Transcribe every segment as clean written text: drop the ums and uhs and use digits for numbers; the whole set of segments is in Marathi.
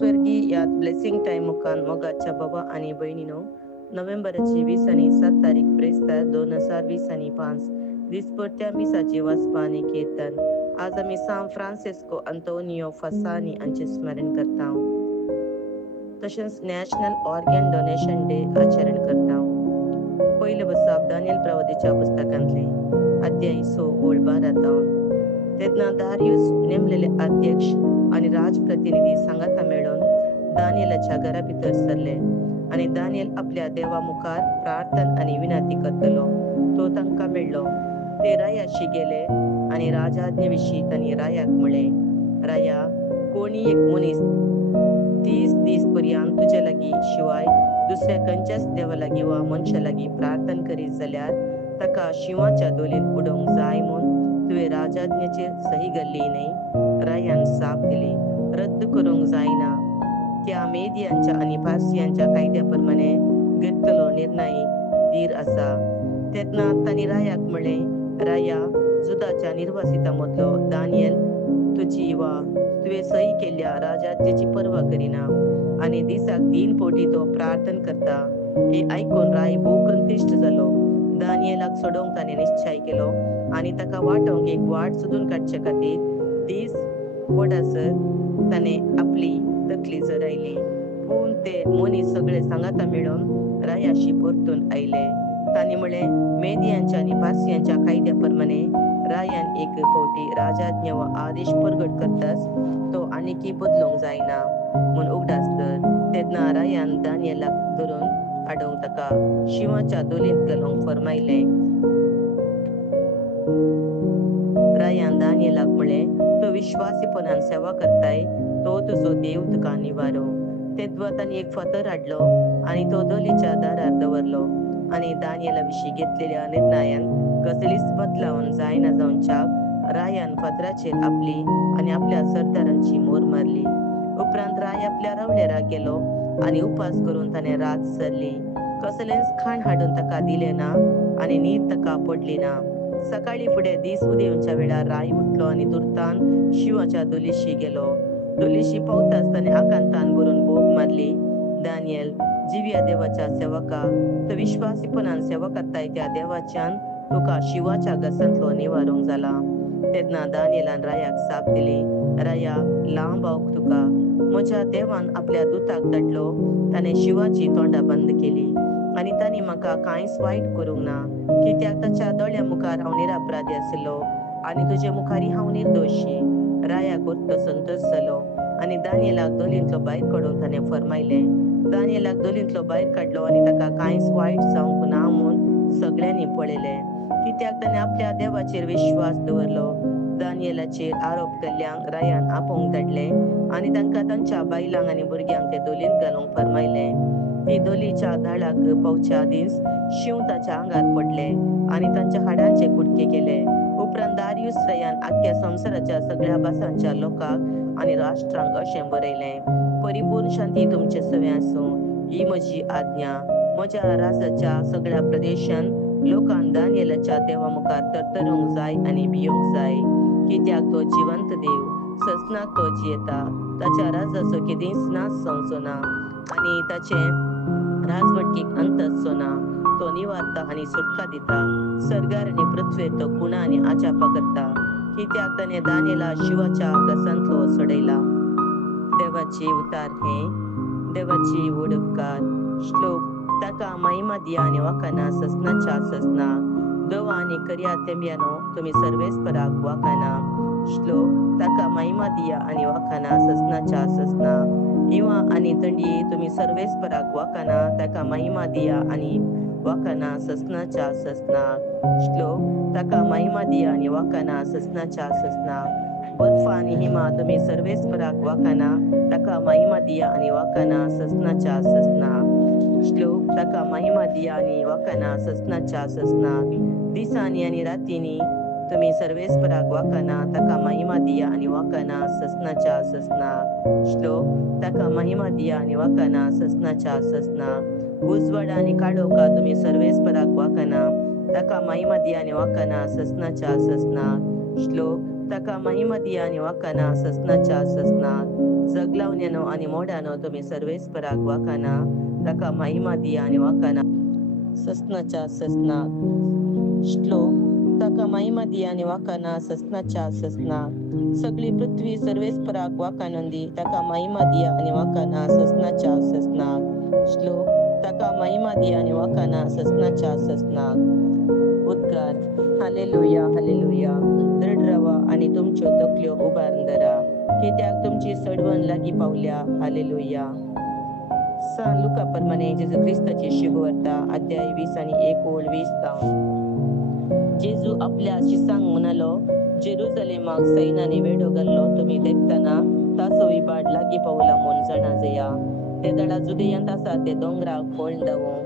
स्वर्गीय यात ब्लेसिंग टाइम मुखान मोगाच्या बाबा आणि बहिणीनो नोव्हेंबरची 20 आणि 7 तारीख ब्रेस्तार 2020 आणि 5 दिसपट्ट्या मिसाची वाचपा आणि कीर्तन. आज आम्ही सान फ्रान्सिस्को अंतोनियो फसानी यांचे स्मरण करता. तसेच नॅशनल ऑर्गन डोनेशन डे आचरण करता. पहिले बसाब दानियल प्रवचीच्या पुस्तकांतले अध्याय 12 तेदना दारियुस नेमलेले अध्यक्ष आणि राजप्रतिनिधी सांगाता मेळून दानियलाच्या घरा भितर सरले आणि दानियल आपल्या देवामुखार प्रार्थना आणि विनंती करतलो. तो तांकां मेळ्ळो. ते रायाशी गेले आणि राजाज्ञेविशीं तांणी रायाक म्हळे, राया, कोणी एक मनीस 30 दीस पर्यंत तुजे लागीं शिवाय दुसऱ्या खंयच्याच देवा लागीं वा मनशा लागीं प्रार्थना करीत जाल्यार ताका शिवाच्या दोलीन उडोवंक जाय म्हूण तुवें राजाज्ञेचेर सही घाल्ली न्हय. रायान साप दिली, रद्द करूंक जायना. त्या मेदियांच्या आणि पारसियांच्या कायद्या प्रमाणे घेतलो निर्णय धीर आसा. तेदना तांणी रायाक म्हळें, राया, जुदाच्या निर्वासिता मदलो दानियल तुजी वा तुवें सही केल्ल्या राजाज्ञेची पर्वा करिना आणि दिसाक 3 फावटी तो प्रार्थना करता. हे आयकून राय भोव कंतिश्ट जालो. दानियेलाक सोडोवंक ताणें निश्चय केलो आणि ताका वाटोवंक एक वाट सोदून काडचे खातीर दीस पडसर ताणें आपली तकली जरायली. पूण ते मनीस सगळे सांगाता मेळून रायाशी परतून आयले. तांणी म्हळें, मेदियांच्या आणि पारसियांच्या कायद्या प्रमाणे रायान एक फावटी राजाज्ञा वा आदेश प्रगट करताच तो आनीकी बदलूंक जायना म्हूण उगडास कर. तेदना रायान दानियेलाक धरून हाडूंक ताका शिवाच्या दोलींत घालूंक फर्मायलें. रायान दानियेलाक म्हळें, तूं विश्वासीपणान सेवा करताय, तो तुजो देव तुका निवारो. तेदवा तांणी एक फातर हाडलो आणि तो दोलीच्या दारार दवरलो आणि दानियेला विशीं घेतलेल्या निर्णयान कसलीच बदलावण जायना जावच्याक रायान फातराचेर आपली आणि आपल्या सरदारांची मोर मारली. उपरांत राय आपल्या रावळेराक गेलो आणि उपास करून ताणें रात सरली. कसलेंच खाण हाडून ताका दिलें ना आणि न्हीद ताका पडली ना. सकाळी फुडें दीस उदेवच्या वेळार राय उठलो आणि तुर्तान शिवाच्या दोलीशी गेलो. दोलीशी पावताच ताणें आकांतान भरून भोग मारली, दानियल, जिव्या देवाच्या सेवका, तो विश्वासीपणान सेवा करताय त्या देवाच्यान तुका शिवाच्या घसांतलो निवारूंक जाला. तेदना दानियेलान रायाक साप दिली, राया, लांब आवक तुका. म्हज्या देवान आपल्या दुताक धाडलो, ताणें शिवाची तोंडां बंद केली आणि तांणी म्हाका कांयच वायट करूंक ना, कित्याक ताच्या दोळ्या मुखार हांव निरपराधी आसलो आणि तुजे मुखारी हांव निर्दोशी. रायाक परतो संतोश जालो आणि दानियेलाक दोलींतलो भायर काडून ताणें फर्मायलें. दानियेलाक दोलींतलो भायर काडलो आणि ताका कांयच वायट जावंक ना म्हूण सगळ्यांनी पळयलें, कित्याक ताणें आपल्या देवाचेर विश्वास दवरलो. दानियेलाचेर आरोप केल्ल्यांक रायान आपोवंक धाडलें आणि तांकां तांच्या बायलांक आनी भुरग्यांक ते दोलींत घालूंक फर्मायलें. ती दोलीच्या धाळाक पावच्या दीस शिव ताच्या आंगार पडले आणि तांच्या हाडांचे कुडके केले. उपरांत दारियुस रायान आख्ख्या संवसाराच्या सगळ्या भासांच्या लोकांक आणि राष्ट्रांक अशें बरयलें, परिपूर्ण शांती तुमचे सवे आसूं. ही म्हजी आज्ञा. म्हज्या राजाच्या सगळ्या प्रदेशान लोकांन दानियेलाच्या देवा मुखार तरतरूंक जाय आनी भियोंक जाय, कित्याक तो जिवंत देव, ससनाक तो जियेता. ताच्या राजाचो केदींच नाश जावचो ना आनी ताचे राजवटकेक अंत आसचो ना. तो निवारता आनी सुटका दिता. सर्गार आनी पृथ्वेर तो खुणा आनी आजापा करता, कित्याक ताणें दानियेला शिवाच्या घसांतलो सोडयला. देवाची उतार हें देवाची व्हड उपकार. श्लोक. ताका महिमा दिया आनी वाखाना ससनाच्या ससनाक. दवा आनी करया तेंब्यानो, तुमी सर्वेस्पराक वाखाना. श्लोक. ताका महिमा दिया आनी वाखाना ससनाच्या ससनाक. हिंवा आनी थंडी तुमी सर्वेस्पराक वाखाना, ताका महिमा दिया आनी वाखाना ससनाच्या ससनाक. श्लोक. ताका महिमा दिया आनी वाखाना ससनाच्या ससनाक. बर्फ आनी हिमा तुमी सर्वेस्पराक वाखाना, ताका महिमा दिया आनी वाखाना ससनाच्या ससनाक. श्लोक. ताका महिमा दिया आनी वाखाना ससनाच्या ससनाक. दिसांनी आनी रातींनी तुमी सर्वेस्पराक वाखाना, ताका महिमा दिया आनी वाखाना ससनाच्या ससनाक. श्लोक. ताका महिमा दिया आनी वाखाना ससनाच्या ससनाक. उजवाड आनी काळोखा तुमी सर्वेस्पराक वाखाना, ताका महिमा दिया आनी वाखाना ससनाच्या ससनाक. श्लोक. ताका महिमा दिया आनी वाखाना ससनाच्या ससनाक. जगलावण्यानो आणि मोडानो तुम्ही सर्वेस्पराक वाकाना ताका महिमा दिया आणि वाकाना ससनाच्या ससना श्लोक ताका महिमा दिया आणि वाकाना ससनाच्या ससना सगळी पृथ्वी सर्वेस्पराक वाकानंदी ताका महिमा दिया आणि वाकाना ससनाच्या ससना श्लोक ताका महिमा दिया आणि वाकाना ससनाच्या ससना उद्गार हालेलुया हालेलुया दृढ रवा आणि तुमच्यो तकल्यो उबारून धरा कित्याक तुमची सडवण लागी पावल्या हालेलुया सान लुका प्रमाणे जेजू ख्रिस्ताची शुभवार्ता अध्याय 20 आणि 1 ओळ 20 जावन जेजू आपल्या शिसांक म्हणालो जेरुसलेमाक सैन्याने वेढो घाल्लो तुम्ही देखताना तासो विबाड लागी पावला म्हूण जाणा जया ते दडा जुदेयांत आसा ते दोंगराक पळोवन दावूं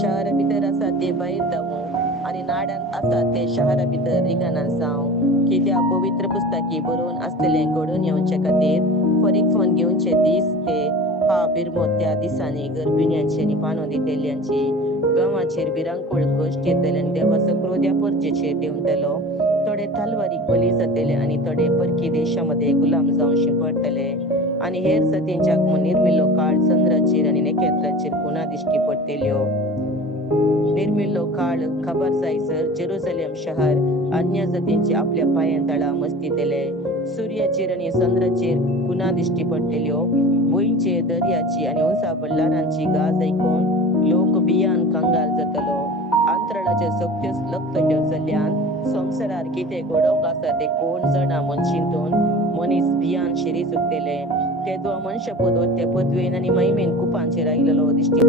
शहरा भितर आसा ते भायर दावूं आणि नाड्यांत आसा ते शहरा भितर रिगानां जावं कित्याक पवित्र पुस्तकी बरोवन आसलेले घडोवन येवचे खातीर परीक्षण घेवचे दीस हे हा बिरमो त्या दिसांनी गर्भिण्यांची आणि पानो दितेल्यांची गांवाचेर भिरांकूळ कश्ट येतले आनी देवाचो क्रोध ह्या परजेचेर देंवतलो थोडे तलवारीक बली जातले आणि थोडे परकी देशामध्ये गुलाम जावन शिंपडतले आणि हेर जातींच्या आगमन निर्मिल्लो काळ चंद्राचेर आणि नखेत्राचेर पुन्हा दिश्टी पडटल्यो निर्मिल्लो काळ खबर जायसर जेरुसलेम शहर अन्य जातींचे आपल्या पांयां तळा मस्तितले सूर्याचेर आणि चंद्राचेर पुन्हा दिश्टी पडटल्यो भुंयचेर दर्याची आणि उंचा बल्लारांची गाज ऐकून लोक भियान कंगाल जातलो अंतराळाच्या शक्त्यो लखतल्यो जाल्यान संवसारार कितें घडोवंक आसा ते कोण जाणा म्हूण चिंतून मनीस भियान शिरी चुकतले तेदो मनुष्यपद ते पदवेन आणि महिमेन कुपांचेर आयिल्लो दिश्टी